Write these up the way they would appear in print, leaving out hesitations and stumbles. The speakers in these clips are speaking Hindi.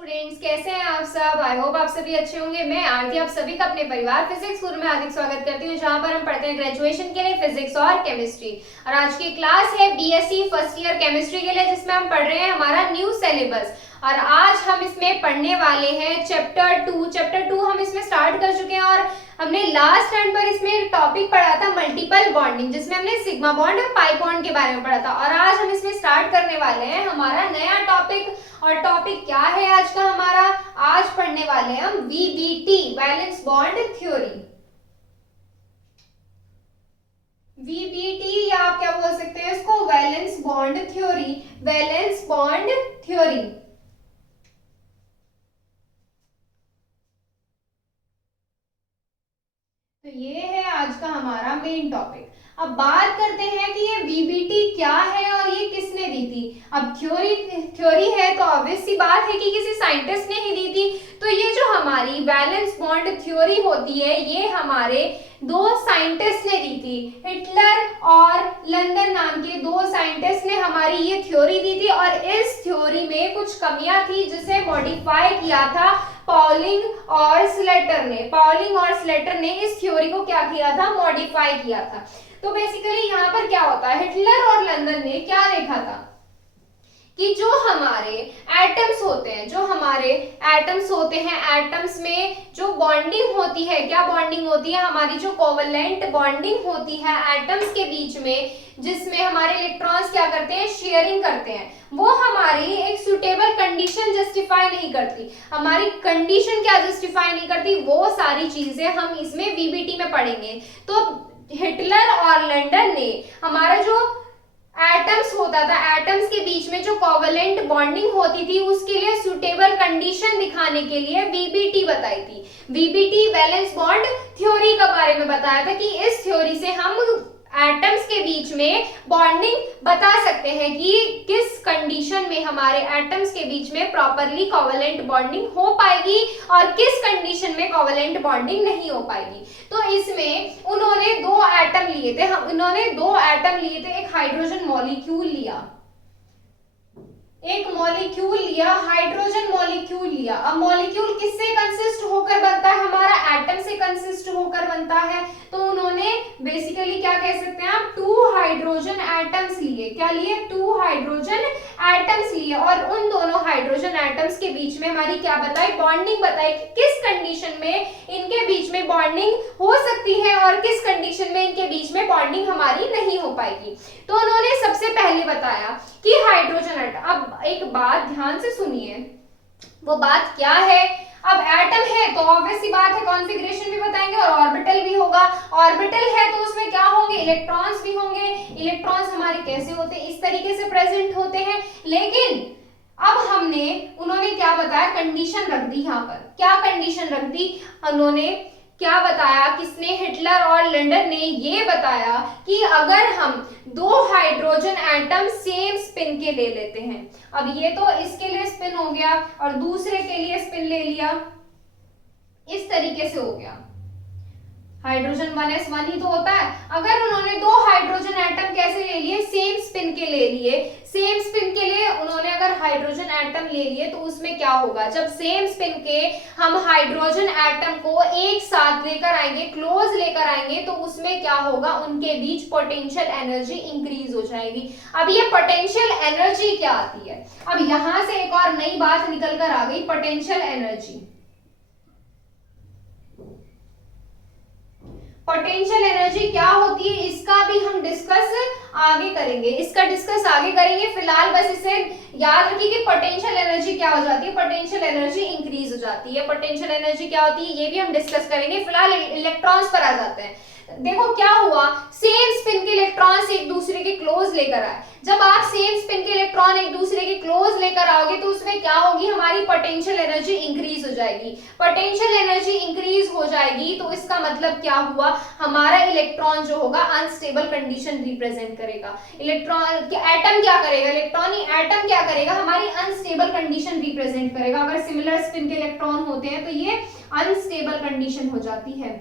स्टूडेंट्स, कैसे हैं आप सब। आई होप आप सभी अच्छे होंगे। मैं आरती आप सभी का अपने परिवार फिजिक्स स्कूल में हार्दिक स्वागत करती हूँ, जहां पर हम पढ़ते हैं ग्रेजुएशन के लिए फिजिक्स और केमिस्ट्री। और आज की क्लास है बीएससी फर्स्ट ईयर केमिस्ट्री के लिए, जिसमें हम पढ़ रहे हैं हमारा न्यू सिलेबस। और आज हम इसमें पढ़ने वाले हैं चैप्टर टू हम इसमें स्टार्ट कर चुके हैं। और हमने लास्ट टाइम पर इसमें टॉपिक पढ़ा था मल्टीपल बॉन्डिंग, जिसमें हमने सिग्मा बॉन्ड और पाई बॉन्ड के बारे में पढ़ा था। और आज हम इसमें स्टार्ट करने वाले हैं हमारा नया टॉपिक। और टॉपिक क्या है आज का हमारा? आज पढ़ने वाले हैं हम VBT, valence bond theory. VBT या आप क्या बोल सकते हैं इसको, valence bond theory. Valence bond theory तो ये है आज का हमारा मेन टॉपिक। अब बात करते हैं कि ये वीबीटी क्या है और ये किसने दी थी। अब थ्योरी है तो ऑब्वियस सी बात है कि किसी साइंटिस्ट ने ही दी थी। तो ये जो हमारी वैलेंस बॉन्ड थ्योरी होती है, ये हमारे दो साइंटिस्ट ने दी थी। हिटलर और लंदन नाम के दो साइंटिस्ट ने हमारी ये थ्योरी दी थी। और इस थ्योरी में कुछ कमियां थी जिसे मॉडिफाई किया था पॉलिंग और स्लेटर ने इस थ्योरी को क्या किया था, मॉडिफाई किया था। तो बेसिकली यहाँ पर क्या होता है, हिटलर और लंदन ने क्या देखा था कि जो हमारे एटम्स होते हैं, एटम्स में जो बॉन्डिंग होती है, क्या बॉन्डिंग होती है, हमारी जो कोवलेंट बॉन्डिंग होती है एटम्स के बीच में, जिसमें हमारे इलेक्ट्रॉन्स क्या करते हैं, शेयरिंग करते हैं, वो हमारी एक सुटेबल कंडीशन जस्टिफाई नहीं करती। हमारी कंडीशन क्या जस्टिफाई नहीं करती, वो सारी चीजें हम इसमें वीबीटी में पढ़ेंगे। तो हिटलर और लंदन ने हमारा जो एटम्स होता था, एटम्स के बीच में जो कोवलेंट बॉन्डिंग होती थी, उसके लिए सुटेबल कंडीशन दिखाने के लिए वीबीटी बताई थी। वीबीटी वैलेंस बॉन्ड थ्योरी के बारे में बताया था कि इस थ्योरी से हम एटम्स के बीच में बॉन्डिंग बता सकते हैं कि किस कंडीशन में हमारे एटम्स के बीच में प्रॉपरली कोवलेंट बॉन्डिंग हो पाएगी और किस कंडीशन में कोवलेंट बॉन्डिंग नहीं हो पाएगी। तो इसमें उन्होंने दो एटम लिए थे, एक हाइड्रोजन मॉलिक्यूल लिया, हाइड्रोजन मॉलिक्यूल लिया। अब मॉलिक्यूल किससे कंसिस्ट होकर बनता है, हमारा एटम से कंसिस्ट होकर बनता है। तो उन्होंने बेसिकली क्या कह सकते हैं आप, 2 हाइड्रोजन एटम्स लिए। क्या लिए? 2 हाइड्रोजन एटम्स लिए। और उन दोनों हाइड्रोजन एटम्स के बीच में हमारी क्या बताई, बॉन्डिंग बताई कि किस कंडीशन में इनके बीच में बॉन्डिंग हो सकती है और किस कंडीशन में इनके बीच में बॉन्डिंग हमारी नहीं हो पाएगी। तो उन्होंने सबसे पहले बताया कि हाइड्रोजन एटम। अब एक बात ध्यान से सुनिए, वो बात क्या है। अब एटम है तो ऑब्वियस सी बात है कॉन्फ़िगरेशन भी बताएंगे और ऑर्बिटल भी होगा। ऑर्बिटल है तो उसमें क्या होंगे, इलेक्ट्रॉन्स भी होंगे। इलेक्ट्रॉन्स हमारे कैसे होते हैं, इस तरीके से प्रेजेंट होते हैं। लेकिन अब उन्होंने क्या बताया, कंडीशन रख दी। यहाँ पर क्या कंडीशन रख दी उन्होंने, क्या बताया, किसने, हिटलर और लंदन ने ये बताया कि अगर हम 2 हाइड्रोजन एटम सेम स्पिन के ले लेते हैं, अब ये तो इसके लिए स्पिन हो गया और दूसरे के लिए स्पिन ले लिया, इस तरीके से हो गया। हाइड्रोजन 1s1 ही तो होता है। अगर उन्होंने 2 हाइड्रोजन एटम कैसे ले लिए, सेम स्पिन के ले लिए, सेम स्पिन के लिए उन्होंने अगर हाइड्रोजन एटम ले लिए तो उसमें क्या होगा, जब सेम स्पिन के हम हाइड्रोजन एटम को एक साथ लेकर आएंगे, क्लोज लेकर आएंगे, तो उसमें क्या होगा, उनके बीच पोटेंशियल एनर्जी इंक्रीज हो जाएगी। अब ये पोटेंशियल एनर्जी क्या आती है, अब यहां से एक और नई बात निकल कर आ गई, पोटेंशियल एनर्जी। पोटेंशियल एनर्जी क्या होती है, इसका भी हम डिस्कस आगे करेंगे। फिलहाल बस इसे याद रखिए कि पोटेंशियल एनर्जी क्या हो जाती है, पोटेंशियल एनर्जी इंक्रीज हो जाती है। पोटेंशियल एनर्जी क्या होती है ये भी हम डिस्कस करेंगे। फिलहाल इलेक्ट्रॉन्स पर आ जाते हैं। देखो क्या हुआ, सेम स्पिन के इलेक्ट्रॉन्स एक दूसरे के क्लोज लेकर आए। जब आप सेम स्पिन के इलेक्ट्रॉन एक दूसरे के क्लोज लेकर आओगे तो उसमें क्या होगी, हमारी पोटेंशियल एनर्जी इंक्रीज हो जाएगी। पोटेंशियल एनर्जी इंक्रीज हो जाएगी तो इसका मतलब क्या हुआ, हमारा इलेक्ट्रॉन जो होगा अनस्टेबल कंडीशन रिप्रेजेंट करेगा। एटम क्या करेगा, हमारी अनस्टेबल कंडीशन रिप्रेजेंट करेगा। अगर सिमिलर स्पिन के इलेक्ट्रॉन होते हैं तो ये अनस्टेबल कंडीशन हो जाती है।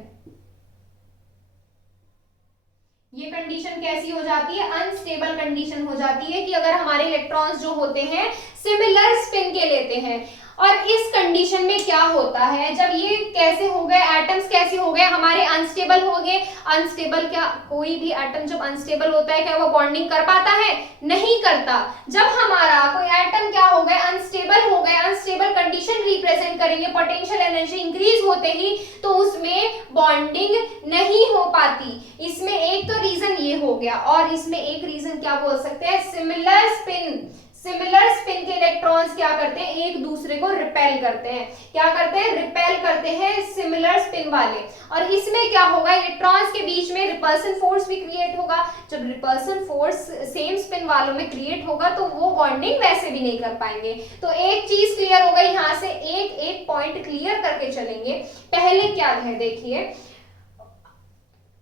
ये कंडीशन कैसी हो जाती है, अनस्टेबल कंडीशन हो जाती है कि अगर हमारे इलेक्ट्रॉन्स जो होते हैं सिमिलर स्पिन के लेते हैं और इस कंडीशन में क्या होता है, जब ये कैसे हो गए, एटम्स कैसे हो गए हमारे, अनस्टेबल हो गए। अनस्टेबल, क्या कोई भी एटम जब अनस्टेबल होता है क्या वो बॉन्डिंग कर पाता है? नहीं करता। जब हमारा कोई एटम क्या हो गए, अनस्टेबल हो गए, अनस्टेबल कंडीशन रिप्रेजेंट करेंगे पोटेंशियल एनर्जी इंक्रीज होते ही, तो उसमें बॉन्डिंग नहीं हो पाती। इसमें एक तो रीजन ये हो गया, और इसमें एक रीजन क्या बोल सकते हैं, सिमिलर स्पिन। सिमिलर स्पिन के इलेक्ट्रॉन्स क्या करते हैं, एक दूसरे को रिपेल करते हैं। क्या करते हैं? रिपेल करते हैं सिमिलर स्पिन वाले। और इसमें क्या होगा, इलेक्ट्रॉन्स के बीच में रिपल्सन फोर्स भी क्रिएट होगा। जब रिपल्सन फोर्स सेम स्पिन वालों में क्रिएट होगा तो वो बॉन्डिंग वैसे भी नहीं कर पाएंगे। तो एक चीज क्लियर हो गई, यहां से एक एक पॉइंट क्लियर करके चलेंगे। पहले क्या है देखिए,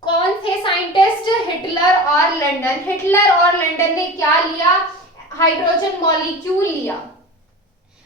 कौन थे साइंटिस्ट, हिटलर और लंदन। हिटलर और लंदन ने क्या लिया, हाइड्रोजन मॉलिक्यूल लिया।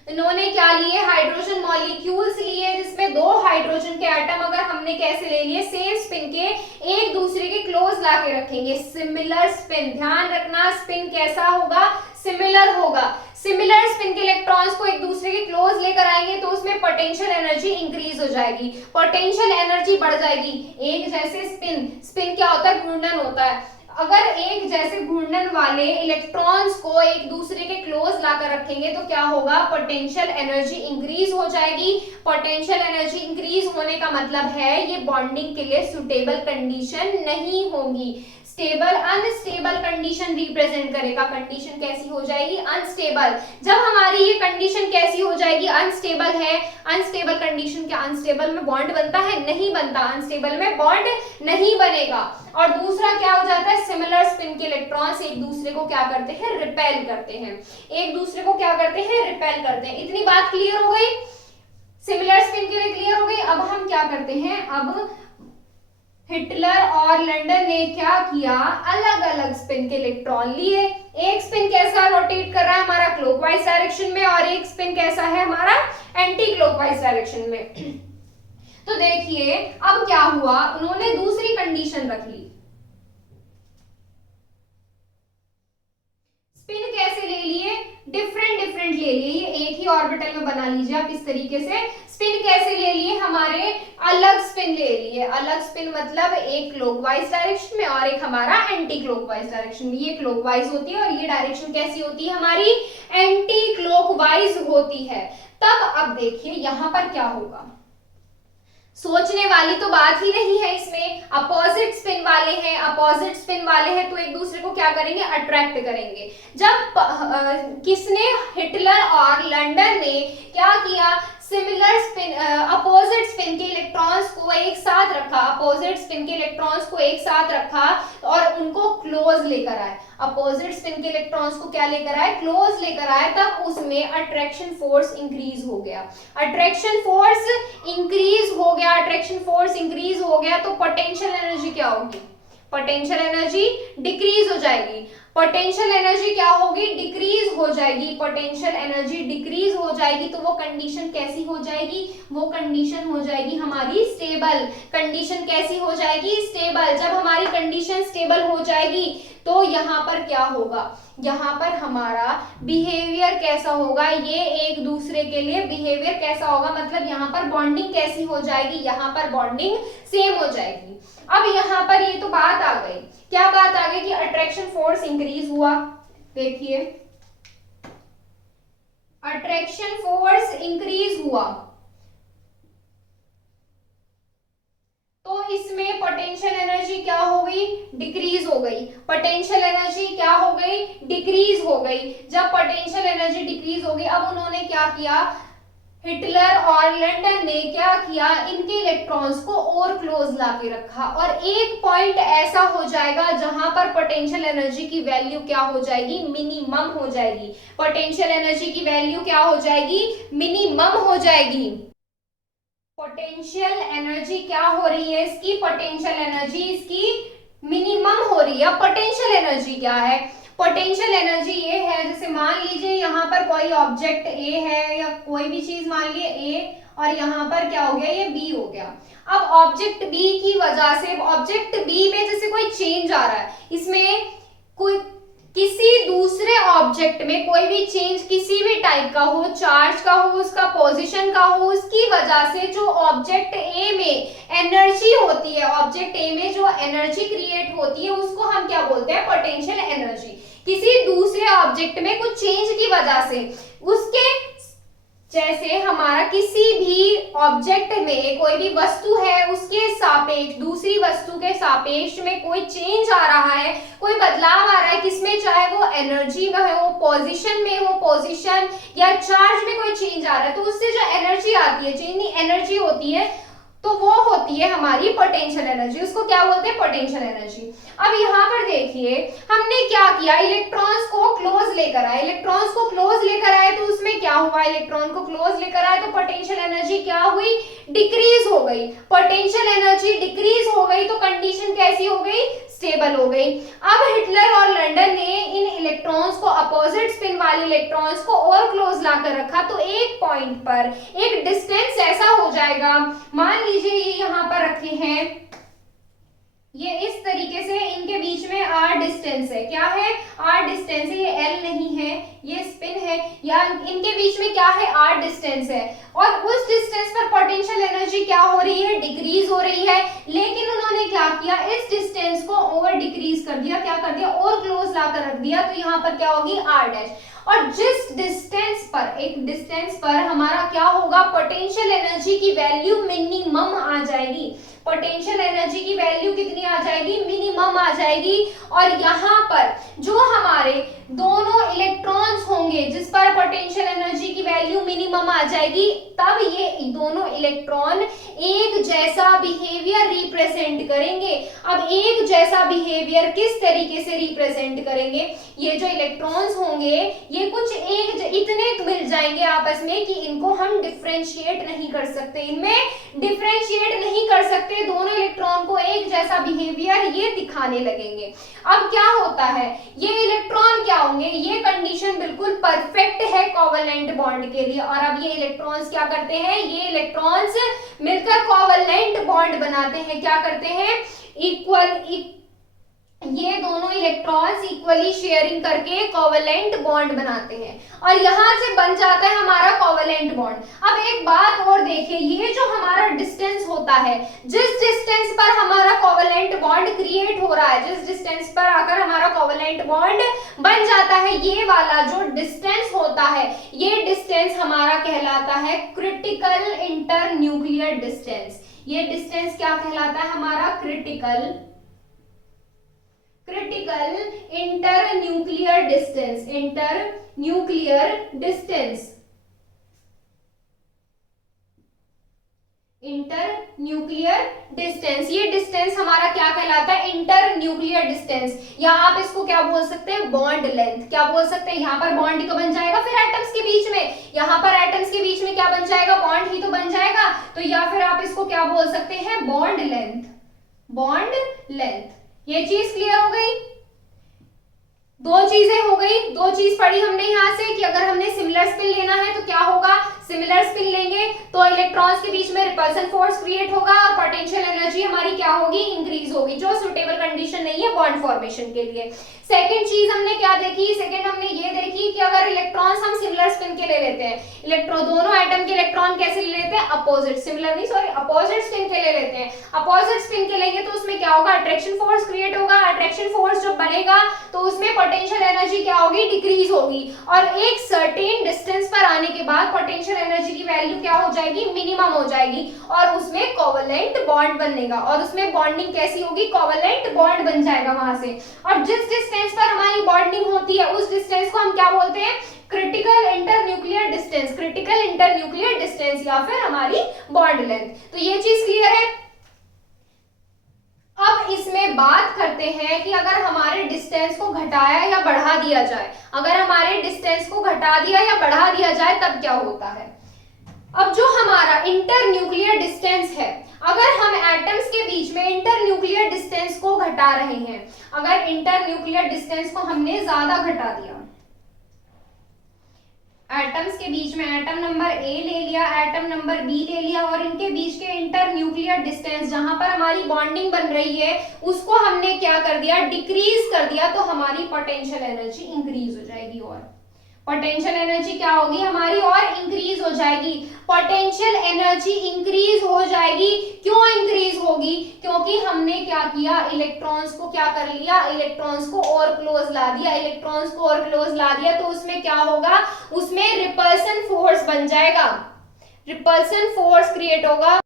इन्होंने क्या लिए, हाइड्रोजन मॉलिक्यूल्स लिए, जिसमें दो हाइड्रोजन के एटम अगर हमने कैसे ले लिए, सेम स्पिन के, एक दूसरे के क्लोज लाके रखेंगे, सिमिलर स्पिन। ध्यान रखना, स्पिन कैसा होगा, सिमिलर होगा। सिमिलर स्पिन के इलेक्ट्रॉन्स को एक दूसरे के क्लोज लेकर आएंगे तो उसमें पोटेंशियल एनर्जी इंक्रीज हो जाएगी, पोटेंशियल एनर्जी बढ़ जाएगी। एक जैसे स्पिन, स्पिन क्या होता है, घूर्णन होता है। अगर एक जैसे घूर्णन वाले इलेक्ट्रॉन्स को एक दूसरे के क्लोज लाकर रखेंगे तो क्या होगा, पोटेंशियल एनर्जी इंक्रीज हो जाएगी। पोटेंशियल एनर्जी इंक्रीज होने का मतलब है ये बॉन्डिंग के लिए सुटेबल कंडीशन नहीं होगी। स्टेबल, अनस्टेबल कंडीशन रिप्रेजेंट करेगा। कंडीशन कैसी हो जाएगी, अनस्टेबल। जब हमारी ये कंडीशन कैसी हो जाएगी, अनस्टेबल है। अनस्टेबल कंडीशन, क्या अनस्टेबल में बॉन्ड बनता है? नहीं बनता, अनस्टेबल में बॉन्ड नहीं बनेगा। और दूसरा क्या हो जाता है, सिमिलर स्पिन के इलेक्ट्रॉन्स एक दूसरे को क्या करते हैं, रिपेल करते हैं। एक दूसरे को क्या करते हैं, रिपेल करते हैं। इतनी बात क्लियर हो गई, सिमिलर स्पिन के लिए क्लियर हो गई। अब हम क्या करते हैं, अब हिटलर और लंदन ने क्या किया, अलग अलग स्पिन के इलेक्ट्रॉन लिए। एक स्पिन कैसा रोटेट कर रहा है हमारा, क्लॉकवाइज डायरेक्शन में, और एक स्पिन कैसा है हमारा, एंटी क्लॉकवाइज डायरेक्शन में। तो देखिए अब क्या हुआ, उन्होंने दूसरी कंडीशन रख ली। स्पिन कैसे ले लिए, डिफरेंट डिफरेंट ले लिए। ये एक ही ऑर्बिटल में बना लीजिए आप इस तरीके से। स्पिन कैसे ले लिए, हमारे अलग स्पिन ले लिए। अलग स्पिन मतलब एक क्लॉकवाइज डायरेक्शन में और एक हमारा एंटी क्लॉकवाइज डायरेक्शन में। ये क्लॉकवाइज होती है और ये डायरेक्शन कैसी होती है हमारी, एंटी क्लॉकवाइज होती है। तब अब देखिए यहां पर क्या होगा, सोचने वाली तो बात ही नहीं है इसमें। अपोजिट स्पिन वाले हैं, अपोजिट स्पिन वाले हैं तो एक दूसरे को क्या करेंगे, अट्रैक्ट करेंगे। जब किसने, हिटलर और लंदन ने क्या किया, सिमिलर स्पिन, अपोजिट स्पिन के इलेक्ट्रॉन्स को एक साथ रखा, अपोजिट स्पिन के इलेक्ट्रॉन्स को एक साथ रखा और उनको क्लोज लेकर आए। अपोजिट स्पिन के इलेक्ट्रॉन्स को क्या लेकर आए, क्लोज लेकर आए। तब उसमें अट्रैक्शन फोर्स इंक्रीज हो गया। अट्रैक्शन फोर्स इंक्रीज हो गया, अट्रैक्शन फोर्स इंक्रीज हो गया तो पोटेंशियल एनर्जी क्या होगी, पोटेंशियल एनर्जी डिक्रीज हो जाएगी। पोटेंशियल एनर्जी क्या होगी, डिक्रीज हो जाएगी। पोटेंशियल एनर्जी डिक्रीज हो जाएगी तो वो कंडीशन कैसी हो जाएगी, वो कंडीशन हो जाएगी हमारी स्टेबल। कंडीशन कैसी हो जाएगी, स्टेबल। जब हमारी कंडीशन स्टेबल हो जाएगी तो यहाँ पर क्या होगा, यहाँ पर हमारा बिहेवियर कैसा होगा, ये एक दूसरे के लिए बिहेवियर कैसा होगा, मतलब यहाँ पर बॉन्डिंग कैसी हो जाएगी, यहाँ पर बॉन्डिंग सेम हो जाएगी। अब यहाँ पर ये तो बात आ गई, क्या बात आ गई कि अट्रैक्शन फोर्स इंक्रीज हुआ। देखिए अट्रैक्शन फोर्स इंक्रीज हुआ तो इसमें पोटेंशियल एनर्जी क्या हो गई, डिक्रीज हो गई। पोटेंशियल एनर्जी क्या हो गई, डिक्रीज हो गई। जब पोटेंशियल एनर्जी डिक्रीज हो गई, अब उन्होंने क्या किया, हिटलर और लंदन ने क्या किया, इनके इलेक्ट्रॉन्स को और क्लोज लाके रखा और एक पॉइंट ऐसा हो जाएगा जहां पर पोटेंशियल एनर्जी की वैल्यू क्या हो जाएगी, मिनिमम हो जाएगी। पोटेंशियल एनर्जी की वैल्यू क्या हो जाएगी, मिनिमम हो जाएगी। पोटेंशियल एनर्जी क्या हो रही है इसकी, पोटेंशियल एनर्जी इसकी मिनिमम हो रही है। पोटेंशियल एनर्जी क्या है, पोटेंशियल एनर्जी ये है, जैसे मान लीजिए यहाँ पर कोई ऑब्जेक्ट ए है या कोई भी चीज मान लिए ए और यहाँ पर क्या हो गया, ये बी हो गया। अब ऑब्जेक्ट बी की वजह से, ऑब्जेक्ट बी में जैसे कोई चेंज आ रहा है, इसमें कोई किसी दूसरे ऑब्जेक्ट में कोई भी चेंज किसी भी टाइप का हो, चार्ज का हो, उसका पोजीशन का हो, उसकी वजह से जो ऑब्जेक्ट ए में एनर्जी होती है, ऑब्जेक्ट ए में जो एनर्जी क्रिएट होती है उसको हम क्या बोलते हैं, पोटेंशियल एनर्जी। किसी दूसरे ऑब्जेक्ट में कुछ चेंज की वजह से उसके, जैसे हमारा किसी भी ऑब्जेक्ट में कोई भी वस्तु है उसके सापेक्ष, दूसरी वस्तु के सापेक्ष में कोई चेंज आ रहा है, कोई बदलाव आ रहा है किसमें, चाहे वो एनर्जी में हो, पोजीशन में हो, पोजीशन या चार्ज में कोई चेंज आ रहा है, तो उससे जो एनर्जी आती है, जितनी एनर्जी होती है, तो वो होती है हमारी पोटेंशियल एनर्जी। उसको क्या बोलते हैं, पोटेंशियल एनर्जी। अब यहाँ पर देखिए हमने क्या किया, इलेक्ट्रॉन्स को क्लोज लेकर आए, इलेक्ट्रॉन्स को क्लोज लेकर आए तो उसमें क्या हुआ, इलेक्ट्रॉन को क्लोज लेकर आए तो पोटेंशियल एनर्जी क्या हुई, डिक्रीज हो गई। पोटेंशियल एनर्जी डिक्रीज हो गई तो कंडीशन कैसी हो गई, स्टेबल हो गई। अब हिटलर और लंदन ने इन इलेक्ट्रॉन्स को, अपोजिट स्पिन वाले इलेक्ट्रॉन्स को और क्लोज लाकर रखा, तो एक पॉइंट पर एक डिस्टेंस ऐसा हो जाएगा, मान लीजिए ये यहाँ पर रखे हैं, ये इस तरीके से इनके बीच में r डिस्टेंस है, क्या है, r डिस्टेंस है, ये l नहीं है, ये स्पिन है, या इनके बीच में क्या है, r डिस्टेंस है, और उस डिस्टेंस पर पोटेंशियल एनर्जी क्या हो रही है, डिक्रीज हो रही है। लेकिन उन्होंने क्या किया, इस डिस्टेंस को ओवर डिक्रीज कर दिया, क्या कर दिया, और क्लोज लाकर रख दिया, तो यहाँ पर क्या होगी, r डैश। और जिस डिस्टेंस पर, एक डिस्टेंस पर हमारा क्या होगा, पोटेंशियल एनर्जी की वैल्यू मिनिमम आ जाएगी, पोटेंशियल एनर्जी की वैल्यू कितनी आ जाएगी, मिनिमम आ जाएगी। और यहाँ पर जो हमारे दोनों इलेक्ट्रॉन्स होंगे जिस पर पोटेंशियल एनर्जी की वैल्यू मिनिमम आ जाएगी, तब ये दोनों इलेक्ट्रॉन एक जैसा बिहेवियर रिप्रेजेंट करेंगे। अब एक जैसा बिहेवियर किस तरीके से रिप्रेजेंट करेंगे, ये जो इलेक्ट्रॉन्स होंगे ये कुछ एक इतने मिल जाएंगे आपस में कि इनको हम डिफरेंशिएट नहीं कर सकते, इनमें डिफरेंशिएट नहीं कर सकते, दोनों इलेक्ट्रॉन को एक जैसा बिहेवियर ये दिखाने लगेंगे। अब क्या होता है, ये इलेक्ट्रॉन क्या होंगे, ये कंडीशन बिल्कुल परफेक्ट है कोवेलेंट बॉन्ड के लिए। और अब ये इलेक्ट्रॉन्स क्या करते हैं, ये इलेक्ट्रॉन्स मिलकर कोवेलेंट बॉन्ड बनाते हैं, क्या करते हैं, ये दोनों इलेक्ट्रॉन्स इक्वली शेयरिंग करके कोवेलेंट बॉन्ड बनाते हैं, और यहां से बन जाता है हमारा कोवेलेंट बॉन्ड। अब एक बात और देखिए, ये जो हमारा डिस्टेंस होता है, जिस डिस्टेंस पर हमारा कोवेलेंट बॉन्ड क्रिएट हो रहा है, जिस डिस्टेंस पर आकर हमारा कोवेलेंट बॉन्ड बन जाता है, ये वाला जो डिस्टेंस होता है, ये डिस्टेंस हमारा कहलाता है क्रिटिकल इंटर न्यूक्लियर डिस्टेंस। ये डिस्टेंस क्या कहलाता है हमारा, critical inter nuclear distance, inter nuclear distance, inter nuclear distance. ये डिस्टेंस हमारा क्या कहलाता है, इंटर न्यूक्लियर डिस्टेंस, या आप इसको क्या बोल सकते हैं, बॉन्ड लेंथ। क्या बोल सकते हैं, यहाँ पर बॉन्ड ही तो बन जाएगा फिर एटम्स के बीच में, यहाँ पर एटम्स के बीच में क्या बन जाएगा, बॉन्ड ही तो बन जाएगा, तो या फिर आप इसको क्या बोल सकते हैं, बॉन्ड लेंथ, बॉन्ड लेंथ। ये चीज क्लियर हो गई, दो चीजें हो गई, दो चीज पढ़ी हमने यहाँ से कि अगर हमने सिमिलर स्पिन लेना है तो क्या होगा, सिमिलर स्पिन लेंगे तो इलेक्ट्रॉन्स के बीच में रिपल्सन फोर्स क्रिएट होगा और पोटेंशियल एनर्जी हमारी क्या होगी, इंक्रीज होगी, जो सुटेबल कंडीशन नहीं है बॉन्ड फॉर्मेशन के लिए। सेकंड चीज हमने क्या देखी, सेकंड हमने ये देखी कि अगर इलेक्ट्रॉन्स हम सिमिलर स्पिन के ले लेते हैं, इलेक्ट्रॉन दोनों एटम के इलेक्ट्रॉन कैसे ले लेते हैं, अपोजिट, सिमिलर नहीं सॉरी अपोजिट स्पिन के ले लेते हैं। अपोजिट स्पिन के लेंगे तो उसमें क्या होगा, अट्रैक्शन फोर्स क्रिएट होगा, अट्रैक्शन फोर्स जब बनेगा तो उसमें पोटेंशियल एनर्जी क्या होगी, डिक्रीज होगी, और एक सर्टेन डिस्टेंस पर आने के बाद पोटेंशियल एनर्जी की वैल्यू क्या हो जाएगी, मिनिमम हो जाएगी, और उसमें कोवेलेंट बॉन्ड बनेगा, और उसमें बॉन्डिंग कैसी होगी, कोवेलेंट बॉन्ड बन जाएगा वहां से। और जिस डिस्टेंस पर हमारी बॉन्डिंग होती है उस डिस्टेंस को हम क्या बोलते हैं, critical inter nuclear distance, critical inter nuclear distance, या फिर हमारी बॉन्ड लेंथ। तो ये चीज क्लियर है। अब इसमें बात करते हैं कि अगर हमारे डिस्टेंस को घटाया या बढ़ा दिया जाए, अगर हमारे डिस्टेंस को घटा दिया या बढ़ा दिया जाए तब क्या होता है। अब जो हमारा इंटर न्यूक्लियर डिस्टेंस है, अगर हम एटम्स के बीच में इंटर न्यूक्लियर डिस्टेंस को घटा रहे हैं, अगर इंटर न्यूक्लियर डिस्टेंस को हमने ज्यादा घटा दिया, एटम्स के बीच में एटम नंबर ए ले लिया, एटम नंबर बी ले लिया, और इनके बीच के इंटर न्यूक्लियर डिस्टेंस जहां पर हमारी बॉन्डिंग बन रही है उसको हमने क्या कर दिया, डिक्रीज कर दिया, तो हमारी पोटेंशियल एनर्जी इंक्रीज हो जाएगी। और पोटेंशियल एनर्जी क्या होगी हमारी, और इंक्रीज हो जाएगी। पोटेंशियल एनर्जी इंक्रीज हो जाएगी, क्यों इंक्रीज होगी, क्योंकि हमने क्या किया, इलेक्ट्रॉन्स को क्या कर लिया, इलेक्ट्रॉन्स को और क्लोज ला दिया, इलेक्ट्रॉन्स को और क्लोज ला दिया, तो उसमें क्या होगा, उसमें रिपल्सन फोर्स बन जाएगा, रिपल्सन फोर्स क्रिएट होगा।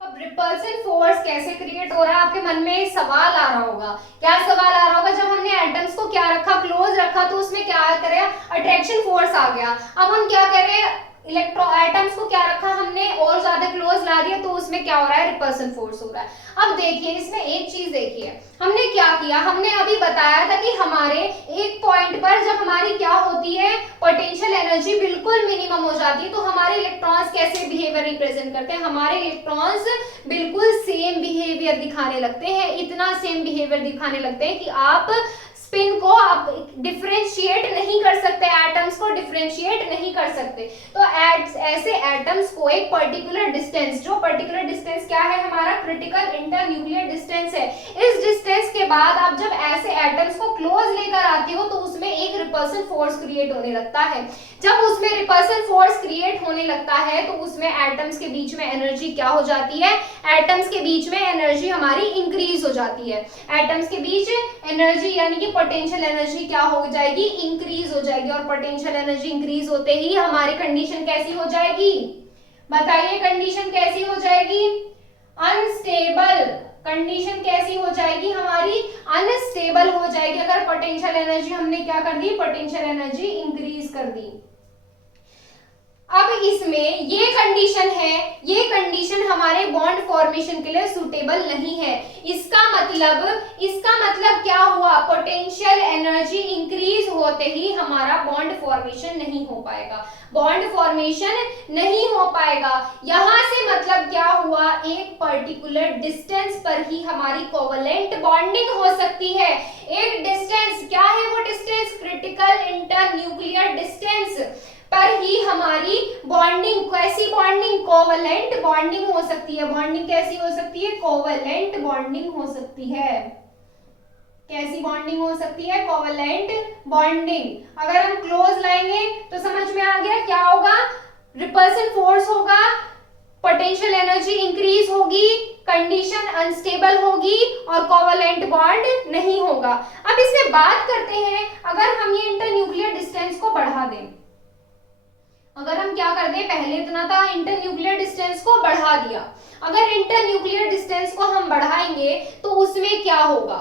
अब रिपल्सन फोर्स कैसे क्रिएट हो रहा है, आपके मन में एक सवाल आ रहा होगा। क्या सवाल आ रहा होगा, जब हमने एटम्स को क्या रखा, क्लोज रखा, तो उसमें क्या करे, अट्रैक्शन फोर्स आ गया। अब हम क्या करें, एटम्स को क्या रखा हमने, और ज्यादा क्लोज ला दिया, तो उसमें क्या हो रहा है, रिपल्सन फोर्स हो रहा है। अब देखिए इसमें एक चीज देखिए, हमने क्या किया, हमने अभी बताया था कि हमारे एक पॉइंट पर जब हमारी क्या होती है, पोटेंशियल एनर्जी बिल्कुल मिनिमम हो जाती है, तो हमारे इलेक्ट्रॉन्स कैसे बिहेवियर रिप्रेजेंट करते हैं, हमारे इलेक्ट्रॉन्स बिल्कुल सेम बिहेवियर दिखाने लगते हैं, इतना सेम बिहेवियर दिखाने लगते हैं कि आप स्पिन को आप डिफरेंशिएट नहीं कर सकते, एटम्स को डिफरेंशिएट नहीं कर सकते। तो ऐसे एटम्स को एक पर्टिकुलर डिस्टेंस, जो पर्टिकुलर डिस्टेंस क्या है हमारा, क्रिटिकल इंटर न्यूक्लियर डिस्टेंस है, इस डिस्टेंस के बाद आप जब ऐसे एटम्स को क्लोज लेकर आते हो तो उसमें एक रिपल्सन फोर्स क्रिएट होने लगता है। जब उसमें रिपल्सन फोर्स क्रिएट होने लगता है तो उसमें एटम्स के बीच में एनर्जी क्या हो जाती है, एटम्स के बीच में एनर्जी हमारी इंक्रीज हो जाती है, एटम्स के बीच एनर्जी यानी कि पोटेंशियल एनर्जी क्या हो जाएगी, इंक्रीज हो जाएगी। और पोटेंशियल एनर्जी इंक्रीज होते ही हमारी कंडीशन कैसी हो जाएगी, बताइए कंडीशन कैसी हो जाएगी, अनस्टेबल। कंडीशन कैसी हो जाएगी हमारी, अनस्टेबल हो जाएगी, अगर पोटेंशियल एनर्जी हमने क्या कर दी, पोटेंशियल एनर्जी इंक्रीज कर दी। अब इसमें ये कंडीशन है, ये कंडीशन हमारे बॉन्ड फॉर्मेशन के लिए सुटेबल नहीं है। इसका मतलब क्या हुआ, पोटेंशियल एनर्जी इंक्रीज होते ही हमारा बॉन्ड फॉर्मेशन नहीं हो पाएगा, बॉन्ड फॉर्मेशन नहीं हो पाएगा। यहां से मतलब क्या हुआ, एक पर्टिकुलर डिस्टेंस पर ही हमारी कोवलेंट बॉन्डिंग हो सकती है। एक डिस्टेंस क्या है, वो distance critical inter nuclear distance पर ही हमारी बॉन्डिंग, कैसी बॉन्डिंग, कोवलेंट बॉन्डिंग हो सकती है। बॉन्डिंग कैसी हो सकती है, कोवलेंट बॉन्डिंग हो सकती है। कैसी बॉन्डिंग हो सकती है, कोवलेंट बॉन्डिंग। अगर हम क्लोज लाएंगे तो समझ में आ गया क्या होगा, रिपल्सन फोर्स होगा, पोटेंशियल एनर्जी इंक्रीज होगी, कंडीशन अनस्टेबल होगी और कोवलेंट बॉन्ड नहीं होगा। अब इसमें बात करते हैं, अगर हम ये इंटर न्यूक्लियर डिस्टेंस को बढ़ा दें, अगर हम क्या कर दें, पहले इतना था, इंटर न्यूक्लियर डिस्टेंस को बढ़ा दिया, अगर इंटर न्यूक्लियर डिस्टेंस को हम बढ़ाएंगे तो उसमें क्या होगा,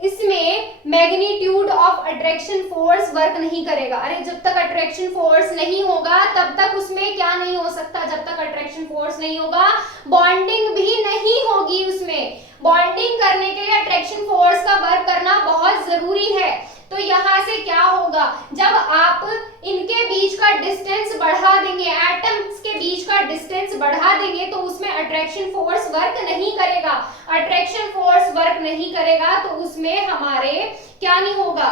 इसमें magnitude of attraction force work नहीं करेगा। अरे जब तक अट्रैक्शन फोर्स नहीं होगा तब तक उसमें क्या नहीं हो सकता, जब तक अट्रैक्शन फोर्स नहीं होगा बॉन्डिंग भी नहीं होगी। उसमें बॉन्डिंग करने के लिए अट्रैक्शन फोर्स का वर्क करना बहुत जरूरी है। तो यहां से क्या होगा, जब आप इनके बीच का डिस्टेंस बढ़ा देंगे, एटम्स के बीच का डिस्टेंस बढ़ा देंगे, तो उसमें अट्रैक्शन फोर्स वर्क नहीं करेगा। अट्रैक्शन फोर्स वर्क नहीं करेगा तो उसमें हमारे क्या नहीं होगा,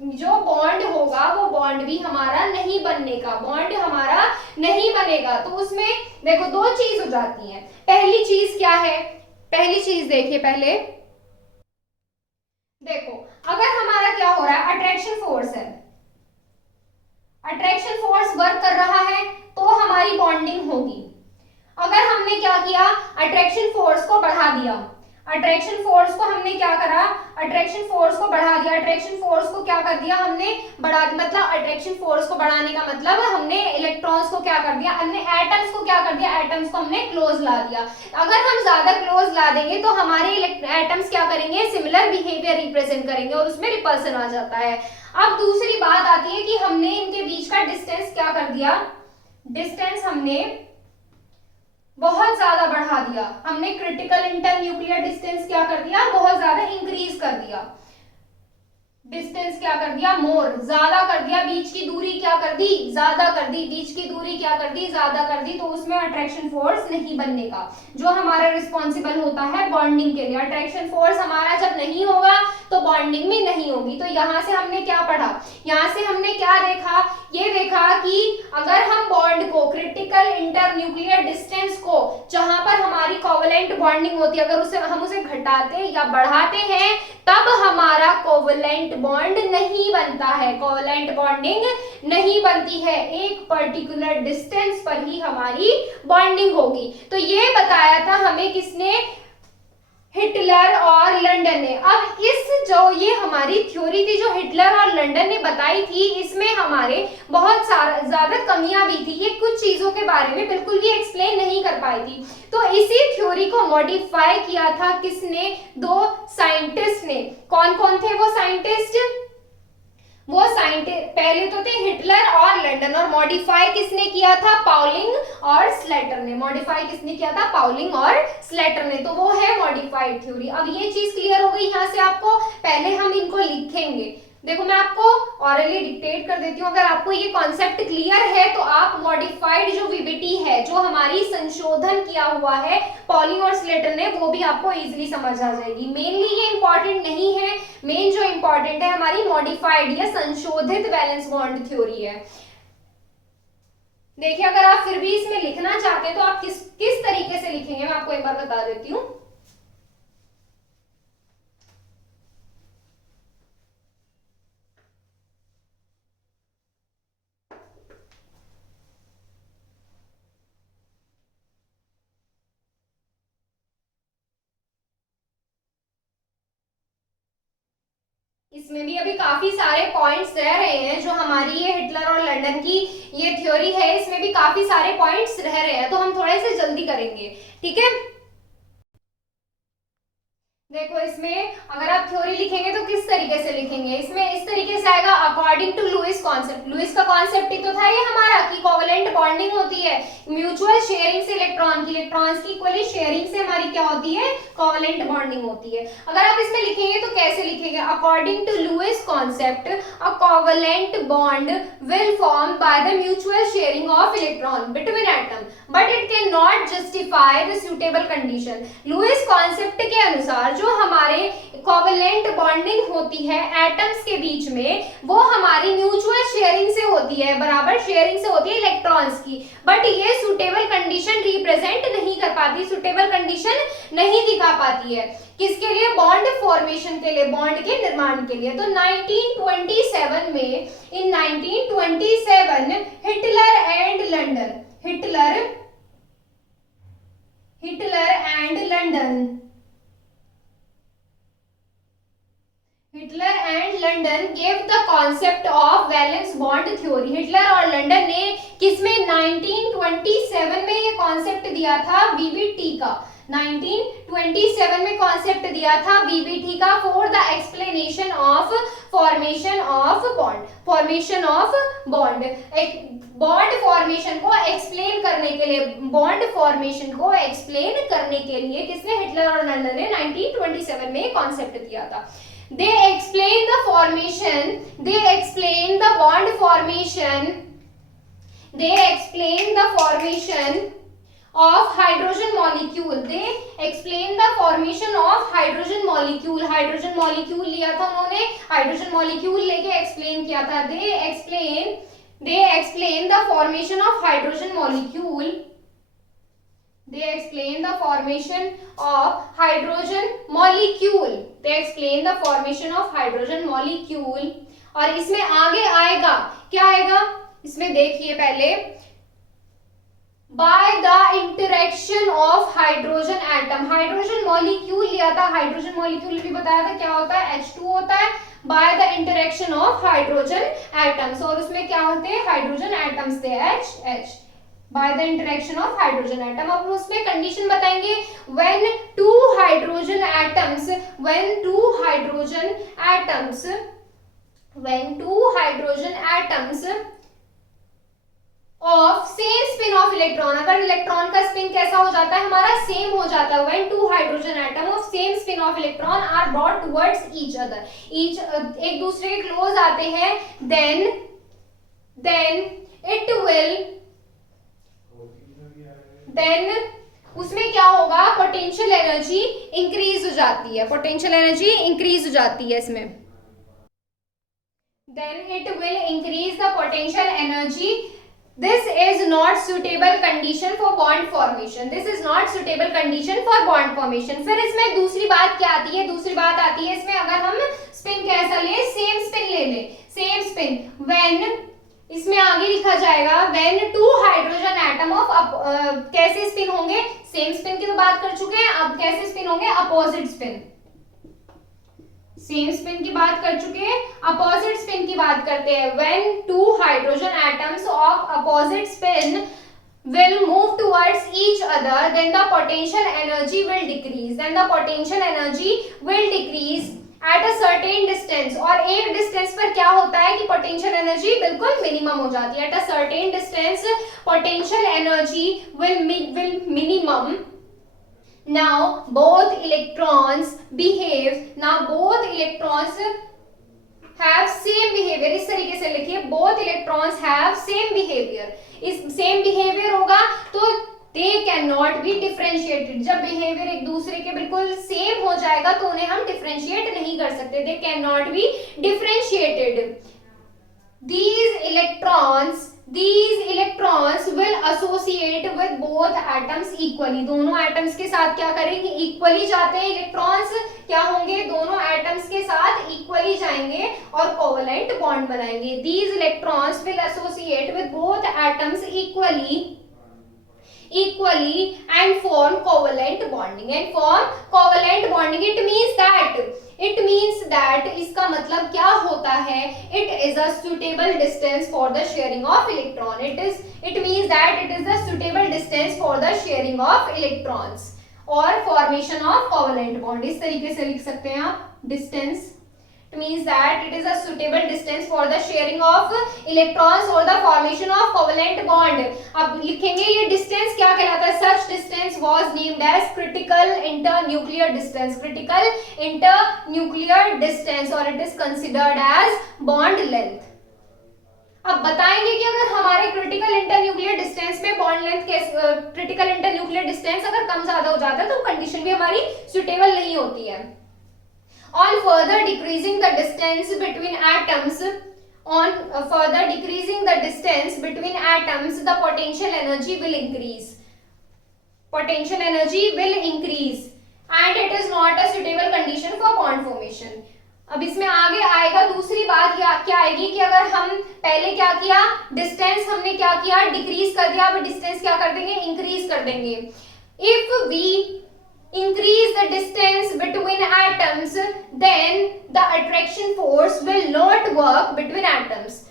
जो बॉन्ड होगा वो बॉन्ड भी हमारा नहीं बनने का, बॉन्ड हमारा नहीं बनेगा। तो उसमें देखो दो चीज हो जाती है। पहली चीज क्या है, पहली चीज देखिए, पहले देखो अगर हमारा क्या हो रहा है, अट्रैक्शन फोर्स है, अट्रैक्शन फोर्स वर्क कर रहा है तो हमारी बॉन्डिंग होगी। अगर हमने क्या किया, अट्रैक्शन फोर्स को बढ़ा दिया, अट्रैक्शन फोर्स को हमने क्या करा, अट्रैक्शन फोर्स को बढ़ा दिया, अट्रैक्शन फोर्स को क्या कर दिया हमने बढ़ा, मतलब अट्रैक्शन फोर्स को बढ़ाने का मतलब हमने इलेक्ट्रॉन्स को क्या कर दिया, हमने एटम्स को क्या कर दिया, एटम्स को हमने क्लोज ला दिया। अगर हम ज्यादा क्लोज ला देंगे तो हमारे एटम्स क्या करेंगे, सिमिलर बिहेवियर रिप्रेजेंट करेंगे और उसमें रिपल्सन आ जाता है। अब दूसरी बात आती है कि हमने इनके बीच का डिस्टेंस क्या कर दिया, डिस्टेंस हमने बहुत ज्यादा बढ़ा दिया, हमने क्रिटिकल इंटर न्यूक्लियर डिस्टेंस क्या कर दिया, बहुत ज्यादा इंक्रीज कर दिया। डिस्टेंस क्या कर दिया, मोर, ज्यादा कर दिया, बीच की दूरी क्या कर दी, ज्यादा कर दी, बीच की दूरी क्या कर दी, ज्यादा कर दी, तो उसमें अट्रैक्शन फोर्स नहीं बनने का, जो हमारा रिस्पॉन्सिबल होता है बॉन्डिंग के लिए। अट्रैक्शन फोर्स हमारा जब नहीं होगा तो बॉन्डिंग में नहीं होगी। तो यहाँ से हमने क्या पढ़ा, यहाँ से हमने क्या देखा, ये देखा कि अगर हम बॉन्ड को, क्रिटिकल इंटरन्यूक्लियर डिस्टेंस को, जहां पर हमारी कोवलेंट बॉन्डिंग होती है, अगर उसे हम उसे घटाते या बढ़ाते हैं तब हमारा कोवलेंट बॉन्ड नहीं बनता है, कोवलेंट बॉन्डिंग नहीं बनती है, एक पर्टिकुलर डिस्टेंस पर ही हमारी बॉन्डिंग होगी। तो ये बताया था हमें किसने, हिटलर और लंडन ने। अब इस जो ये हमारी थ्योरी थी जो हिटलर और लंडन ने बताई थी, इसमें हमारे बहुत सारा ज्यादा कमियां भी थी, ये कुछ चीजों के बारे में बिल्कुल भी एक्सप्लेन नहीं कर पाई थी। तो इसी थ्योरी को मॉडिफाई किया था किसने, दो साइंटिस्ट ने। कौन कौन थे वो साइंटिस्ट, वो साइंटिस्ट पहले तो थे हिटलर और लंडन, और मॉडिफाई किसने किया था, पाउलिंग और स्लेटर ने। मॉडिफाई किसने किया था, पाउलिंग और स्लेटर ने। तो वो है मॉडिफाइड थ्योरी। अब ये चीज क्लियर हो गई यहाँ से आपको। पहले हम इनको लिखेंगे, देखो मैं आपको ऑरली डिक्टेट कर देती हूँ। अगर आपको ये कॉन्सेप्ट क्लियर है तो आप मॉडिफाइड जो वीबीटी है, जो हमारी संशोधन किया हुआ है पॉलिंग और स्लेटर ने, वो भी आपको इजीली समझ आ जाएगी। मेनली ये इंपॉर्टेंट नहीं है, मेन जो इंपॉर्टेंट है हमारी मॉडिफाइड या संशोधित वैलेंस बॉन्ड थ्योरी है। देखिए अगर आप फिर भी इसमें लिखना चाहते हैं तो आप किस तरीके से लिखेंगे, मैं आपको एक बार बता देती हूँ। इसमें भी अभी काफी सारे पॉइंट्स रह रहे हैं, जो हमारी ये हिटलर और लंदन की ये थ्योरी है, इसमें भी काफी सारे पॉइंट्स रह रहे हैं, तो हम थोड़े से जल्दी करेंगे, ठीक है। देखो इसमें अगर आप थ्योरी लिखेंगे तो किस तरीके से लिखेंगे, इसमें इस तरीके से आएगा, according to Lewis concept. Lewis का कॉन्सेप्ट ही तो था ये हमारा कि कोवेलेंट बॉन्डिंग होती है म्यूचुअल शेयरिंग से, इलेक्ट्रॉन की, इलेक्ट्रॉन्स की इक्वली शेयरिंग से हमारी क्या होती है, कोवेलेंट बॉन्डिंग होती है। अगर आप इसमें लिखेंगे तो कैसे लिखेंगे, according to Lewis concept a covalent bond will form by the mutual sharing of electron between atom but it can not justify the suitable condition. Lewis concept के अनुसार जो हमारे कोवेलेंट बॉन्डिंग होती है एटम्स के बीच में, वो हमारी म्यूचुअल शेयरिंग से होती है, बराबर शेयरिंग से होती है इलेक्ट्रॉन्स की, बट ये सुटेबल कंडीशन रिप्रेजेंट नहीं कर पाती, सुटेबल कंडीशन नहीं दिखा पाती है। किसके लिए, बॉन्ड फॉर्मेशन के लिए, बॉन्ड के निर्माण के लिए। तो 1927 में, इन 1927 Hitler and London, Hitler and London, Hitler and London gave the concept of valence bond theory. Hitler और लंदन ने किसमें, 1927 में ये कॉन्सेप्ट दिया था वीबीटी का, 1927 में कॉन्सेप्ट दिया था वीबीटी का, for the explanation of formation of bond, formation of bond, एक बॉन्ड फॉर्मेशन को एक्सप्लेन करने के लिए, बॉन्ड फॉर्मेशन को एक्सप्लेन करने के लिए किसने, हिटलर और लंदन ने 1927 में कॉन्सेप्ट दिया था। They explain the formation, they explain the bond formation, they explain the formation of hydrogen molecule, they explain the formation of hydrogen molecule, hydrogen molecule लिया था उन्होंने, hydrogen molecule लेके explain किया था। they explain the formation of hydrogen molecule, they explain the formation of hydrogen molecule, they explain the formation of hydrogen molecule। और इसमें आगे आएगा, क्या आएगा इसमें, देखिए पहले, by the interaction of hydrogen atom, hydrogen molecule लिया था, हाइड्रोजन मॉलिक्यूल भी बताया था क्या होता है, H2 होता है, by the interaction of hydrogen atoms, और उसमें क्या होते हैं, हाइड्रोजन एटम्स थे, H by the interaction of hydrogen atom। अब उसमें कंडीशन बताएंगे, when two hydrogen atoms, when two hydrogen atoms, when two hydrogen atoms of same spin of electron, अगर इलेक्ट्रॉन का स्पिन कैसा हो जाता है हमारा, सेम हो जाता है, when two hydrogen atom of same spin of electron are brought towards each other, each एक दूसरे के क्लोज आते हैं, देन इट विल, देन उसमें क्या होगा, पोटेंशियल एनर्जी इंक्रीज हो जाती है, पोटेंशियल एनर्जी इंक्रीज हो जाती है इसमें, then it will increase the potential energy. This is not suitable condition for bond formation, this is not suitable condition for bond formation. फिर इसमें दूसरी बात क्या आती है, दूसरी बात आती है इसमें, अगर हम स्पिन कैसा ले, सेम स्पिन ले ले, सेम स्पिन, व्हेन, इसमें आगे लिखा जाएगा when two hydrogen atom of, कैसे स्पिन होंगे, सेम स्पिन की तो बात कर चुके हैं, अब कैसे स्पिन होंगे, अपोजिट स्पिन, सेम स्पिन की बात कर चुके हैं, अपोजिट स्पिन की बात करते हैं, when two hydrogen atoms of opposite spin will move towards each other, then the potential energy will decrease, then the potential energy will decrease at a certain distance, और एक डिस्टेंस पर क्या होता है कि पोटेंशियल एनर्जी बिल्कुल मिनिमम हो जाती है, at a certain distance potential energy will minimum. Now both electrons behave, now both electrons have same behavior, इस तरीके से लिखिए, both electrons have same behavior, इस same behavior होगा तो they cannot be differentiated, जब behavior एक दूसरे के बिल्कुल same हो जाएगा तो उन्हें हम differentiate नहीं कर सकते, they cannot be differentiated. These electrons will associate with both atoms equally, दोनों एटम्स के साथ क्या करेंगे, इक्वली जाते हैं इलेक्ट्रॉन्स, क्या होंगे, दोनों एटम्स के साथ इक्वली जाएंगे और कोवेलेंट बॉन्ड बनाएंगे. These electrons will associate with both atoms equally and form covalent bonding, it means that इसका मतलब क्या होता है, it is a suitable distance for the sharing of electron, it means that it is a suitable distance for the sharing of electrons और formation of covalent bond, इस तरीके से लिख सकते हैं आप, distance, it means that it is a suitable distance for the sharing of electrons or the formation of covalent bond. अब लिखेंगे ये distance क्या कहलाता है, such distance was named as critical internuclear distance, or it is considered as bond length. अब बताएंगे कि अगर हमारे क्रिटिकल इंटरन्यूक्लियर डिस्टेंस में बॉन्ड लेंथ कैसे, क्रिटिकल इंटरन्यूक्लियर डिस्टेंस अगर कम ज्यादा हो जाता है तो कंडीशन भी हमारी सुटेबल नहीं होती है. On further decreasing the distance between atoms, the potential energy will increase. And it is not a suitable condition for bond formation. अब इसमें आगे आएगा दूसरी बात क्या आएगी कि अगर हम पहले क्या किया, डिस्टेंस हमने क्या किया, डिक्रीज कर दिया, अब डिस्टेंस क्या कर देंगे, इंक्रीज कर देंगे. If we increase the distance between atoms, then the attraction force will not work between atoms.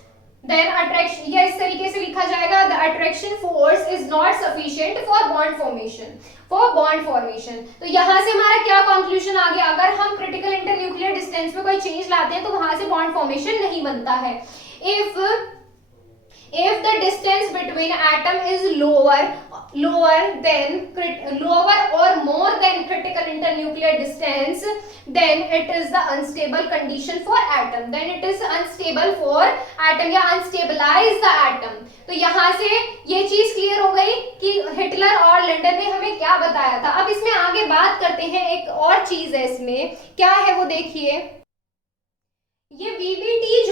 Then attraction, यह इस तरीके से लिखा जाएगा, the attraction force is not sufficient for bond formation. तो यहाँ से हमारा क्या कंक्लूजन आ गया, अगर हम क्रिटिकल इंटरन्यूक्लियर डिस्टेंस में कोई चेंज लाते हैं तो वहां से बॉन्ड फॉर्मेशन नहीं बनता है. If the distance between atom is lower or more than critical internuclear distance, then it is the unstable condition for atom. Then it is unstable for atom या unstabilize the atom. तो यहाँ से ये चीज क्लियर हो गई कि हिटलर और लंदन ने हमें क्या बताया था. अब इसमें आगे बात करते हैं, एक और चीज है इसमें, क्या है वो देखिए. ये वीबीटी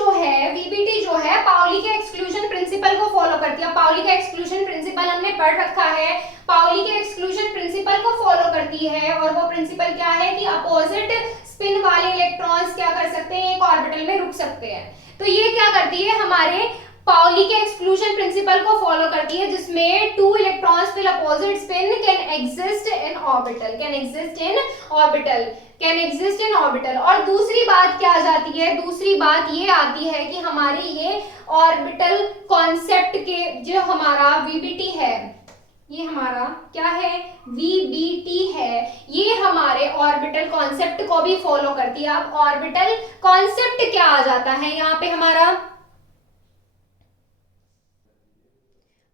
जो है पाउली के एक्सक्लूजन प्रिंसिपल को फॉलो करती है. पाउली का एक्सक्लूजन प्रिंसिपल हमने पढ़ रखा है. पाउली के एक्सक्लूजन प्रिंसिपल को फॉलो करती है और वो प्रिंसिपल क्या है कि अपोजिट स्पिन वाले इलेक्ट्रॉन्स क्या कर सकते हैं, एक ऑर्बिटल में रुक सकते हैं. तो ये क्या करती है, हमारे पाउली के एक्सक्लूजन प्रिंसिपल को फॉलो करती है, जिसमें two electrons with opposite spin can exist in orbital. और दूसरी बात क्या आ जाती है, दूसरी बात ये आती है कि हमारे ये ऑर्बिटल कॉन्सेप्ट के जो हमारा वीबीटी है, ये हमारा क्या है, वीबीटी है, ये हमारे ऑर्बिटल कॉन्सेप्ट को भी फॉलो करती है. अब ऑर्बिटल कॉन्सेप्ट क्या आ जाता है यहाँ पे हमारा,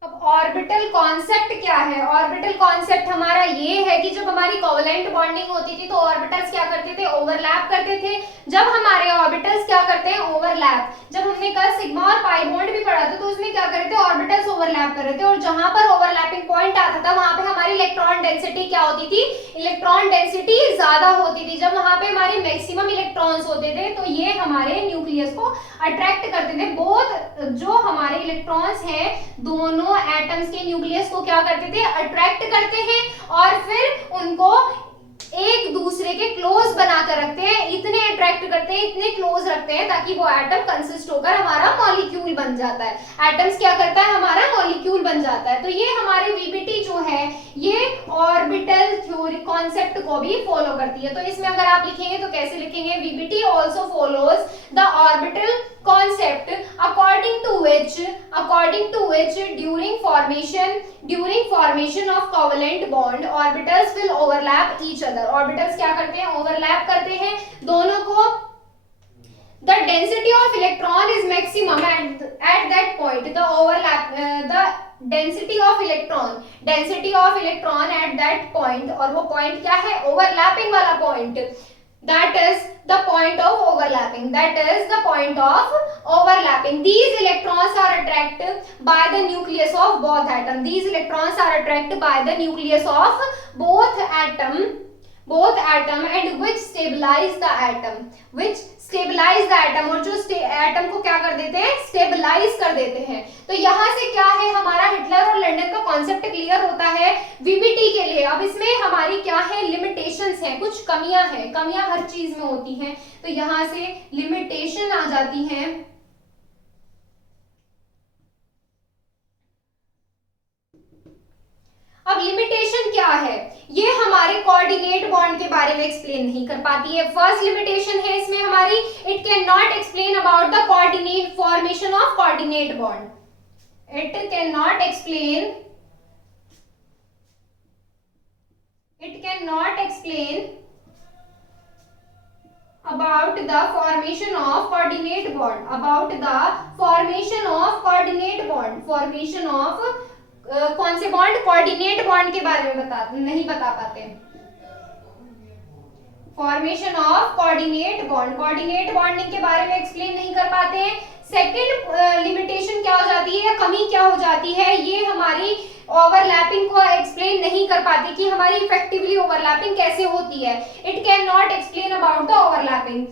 अब ऑर्बिटल ऑर्बिटल कॉन्सेप्ट क्या है? ऑर्बिटल कॉन्सेप्ट हमारा ये है कि जब हमारी कोवलेंट बॉन्डिंग होती थी तो ऑर्बिटल्स क्या करते थे? ओवरलैप करते थे। जब हमारे ऑर्बिटल्स क्या करते हैं? ओवरलैप। जब हमने कहा सिग्मा और पाई बॉन्ड भी पढ़ा था तो उसमें क्या कर रहे थे? ऑर्बिटल्स ओवरलैप कर रहे थे, और जहां पर ओवरलैपिंग पॉइंट आता था वहां पे हमारी इलेक्ट्रॉन डेंसिटी क्या होती थी? इलेक्ट्रॉन डेंसिटी ज्यादा होती थी। जब वहां पे हमारे मैक्सिमम इलेक्ट्रॉन्स होते थे तो ये हमारे न्यूक्लियस को अट्रैक्ट करते थे। बोथ जो हमारे इलेक्ट्रॉन्स हैं दोनों एटम्स के न्यूक्लियस को क्या करते थे? अट्रैक्ट करते हैं और फिर उनको एक दूसरे के क्लोज बनाकर रखते हैं, इतने अट्रैक्ट करते हैं, इतने क्लोज रखते हैं ताकि वो एटम कंसिस्ट होकर हमारा मॉलिक्यूल बन जाता है। एटम्स क्या करता है? हमारा मॉलिक्यूल बन जाता है। तो ये हमारी वीबीटी जो है ये ऑर्बिटल थ्योरी कॉन्सेप्ट को भी फॉलो करती है। तो इसमें अगर आप लिखेंगे तो कैसे लिखेंगे? VBT also follows the orbital concept according to which during formation of covalent bond orbitals will overlap each other। orbitals क्या करते हैं? overlap करते हैं दोनों को। the density of electron is maximum at that point। the density of electron at that point, और वो point क्या है? overlapping वाला point। that is the point of overlapping। these electrons are attracted by the nucleus of both atom। and which stabilize the atom। और जो एटम को क्या कर देते हैं? स्टेबलाइज कर देते हैं। तो यहाँ से क्या है? हमारा हिटलर और लंदन का कॉन्सेप्ट क्लियर होता है वीबीटी के लिए। अब इसमें हमारी क्या है? लिमिटेशंस हैं, कुछ कमियां हैं। कमियां हर चीज में होती हैं, तो यहाँ से लिमिटेशन आ जाती हैं। अब लिमिटेशन क्या है? ये हमारे कोऑर्डिनेट बॉन्ड के बारे में एक्सप्लेन नहीं कर पाती है। फर्स्ट लिमिटेशन है इसमें हमारी, it can not explain about the coordinate formation of coordinate bond. It can not explain about the formation of coordinate bond। कौन से बॉन्ड? कोऑर्डिनेट बॉन्ड के बारे में नहीं बता पाते। फॉर्मेशन ऑफ कोऑर्डिनेट बॉन्डिंग के बारे में एक्सप्लेन नहीं कर पाते हैं। सेकंड लिमिटेशन क्या हो जाती है? कमी क्या हो जाती है? ये हमारी ओवरलैपिंग को एक्सप्लेन नहीं कर पाती कि हमारी इफेक्टिवली ओवरलैपिंग कैसे होती है। It can not explain about the overlapping.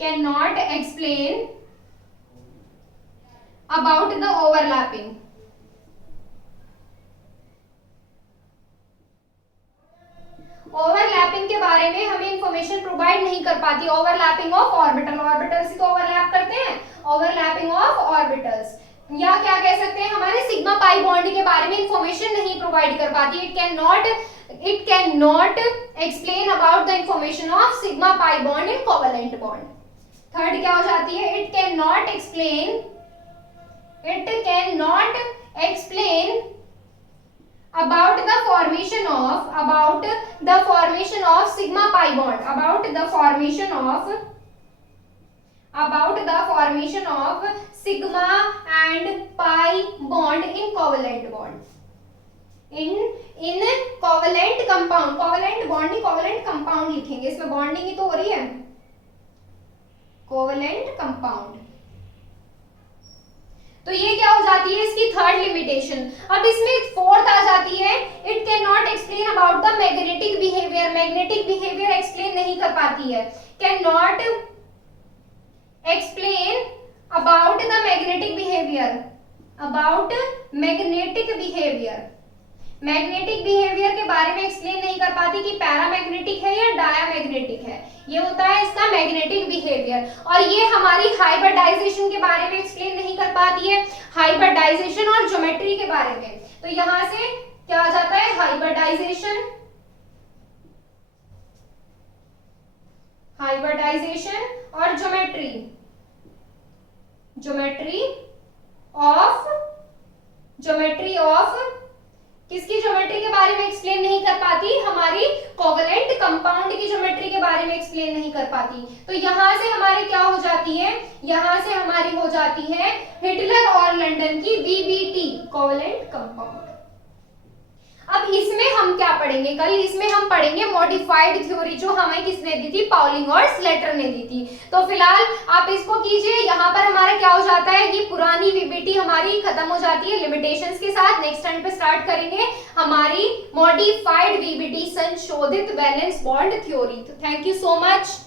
cannot explain about the overlapping। Overlapping के बारे में हमें इंफॉर्मेशन प्रोवाइड नहीं कर पाती। ओवरलैपिंग ऑफ ऑर्बिटल्स को ओवरलैप करते हैं। ओवरलैपिंग ऑफ ऑर्बिटल्स, या क्या कह सकते हैं? हमारे सिग्मा पाई बॉन्ड के बारे में इंफॉर्मेशन नहीं प्रोवाइड कर पाती। It can not explain about the information of sigma pi bond in covalent bond. Third क्या हो जाती है? It can not explain about the formation of sigma pi bond। about the formation of sigma and pi bond in covalent bond। in covalent compound, covalent bond नहीं, covalent compound लिखेंगे, इसमें बॉन्डिंग ही तो हो रही है। कोवलेंट कंपाउंड, तो ये क्या हो जाती है? इसकी थर्ड लिमिटेशन। अब इसमें फोर्थ आ जाती है, it can not explain about the magnetic behaviour. Magnetic behaviour explain नहीं कर पाती है। Can not explain about the magnetic behaviour. Magnetic behaviour के बारे में एक्सप्लेन नहीं कर पाती कि पैरामैग्नेटिक है या डायामैग्नेटिक है। ये होता है इसका मैग्नेटिक बिहेवियर। और ये हमारी हाइब्रिडाइजेशन के बारे में एक्सप्लेन नहीं कर पाती है, हाइब्रिडाइजेशन और ज्योमेट्री के बारे में। तो यहां से क्या आ जाता है? हाइब्रिडाइजेशन और ज्योमेट्री ऑफ किसकी ज्योमेट्री के बारे में एक्सप्लेन नहीं कर पाती? हमारी कोवलेंट कंपाउंड की ज्योमेट्री के बारे में एक्सप्लेन एक्सप्लेन नहीं कर पाती। तो यहां से हमारी क्या हो जाती है, यहां से हमारी हो जाती है हिटलर और लंदन की वीबीटी कोवेलेंट कंपाउंड। अब इसमें हम क्या पढ़ेंगे कल, इसमें हम पढ़ेंगे मॉडिफाइड थ्योरी, जो हमें किसने दी थी, पाउलिंग और स्लेटर ने दी थी। तो फिलहाल आप इसको कीजिए, यहाँ पर हमारा क्या हो जाता है, ये पुरानी वीबीटी हमारी खत्म हो जाती है लिमिटेशंस के साथ। नेक्स्ट टाइम पे स्टार्ट करेंगे हमारी मॉडिफाइड वीबीटी, संशोधित वैलेंस बॉन्ड थ्योरी। तो थैंक यू सो मच।